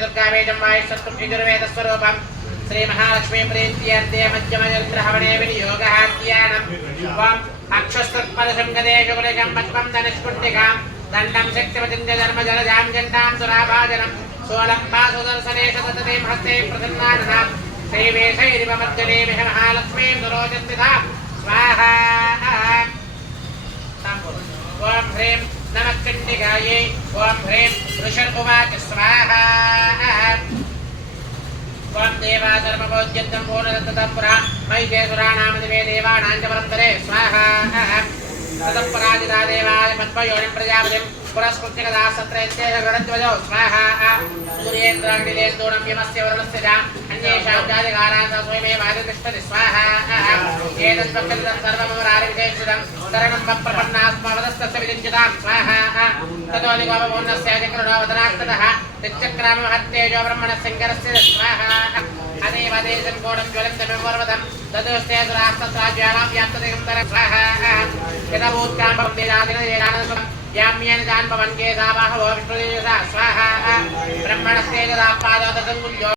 दुर्गावेदं श्री महालक्ष्मी प्रीत्यर्थे मध्यमयग्रहणे विनियोगः ध्यानम् अक्षस्तत्पदशं गदेशकुलजं पद्मं धनुष्कुण्डिकां दण्डं शक्तिमतिं धर्मजलजां जण्डां सुराभाजनं सोलम्बासुदर्शनेश सतते हस्ते प्रसन्नाननां श्रीवेशैरिव मध्यले महालक्ष्मीं दुरोजस्थिता स्वाहा ओम ह्रीं नमः चण्डिकायै ओम ह्रीं ऋषर्भुवाच स्वाहा ओम देवाधर्मबोध्यन्तं पूर्णदत्तं पुरा मैजेसुराणामदिवे देवानां च परम्परे स्वाहा ततः पराजिता देवाय पद्मयोनिं प्रजापतिं पुरस्कृत्य कदा सत्रयन्ते गणध्वजो स्वाहा सूर्येन्द्राग्निलेन्दूनं यमस्य वरुणस्य च अन्येषां जातिकारान् स्वयमेवादितिष्ठति स्वाहा एतद्वक्कलितं सर्वमवरारिविशेषितं तरणं वप्रपन्नास्मवदस्तस्य विदिञ्चितां स्वाहा ततोऽधिगोपपूर्णस्य चक्रणो वदनास्ततः नित्यक्राममहत्तेजो ब्रह्मणस्यङ्करस्य स्वाहा अदेवदेशं कोणं ज्वलन्तमिवर्वतं तदोस्ते सुरास्तत्राज्यानां व्याप्तदिगन्तरं स्वाहा यथाभूत्यां भवन्तेजादिनदेशानन्दं याम्येन जान्भवन् केशावाहवो विष्णुदेशा स्वाहा ब्रह्मणस्तेजदापादो तदङ्गुल्यो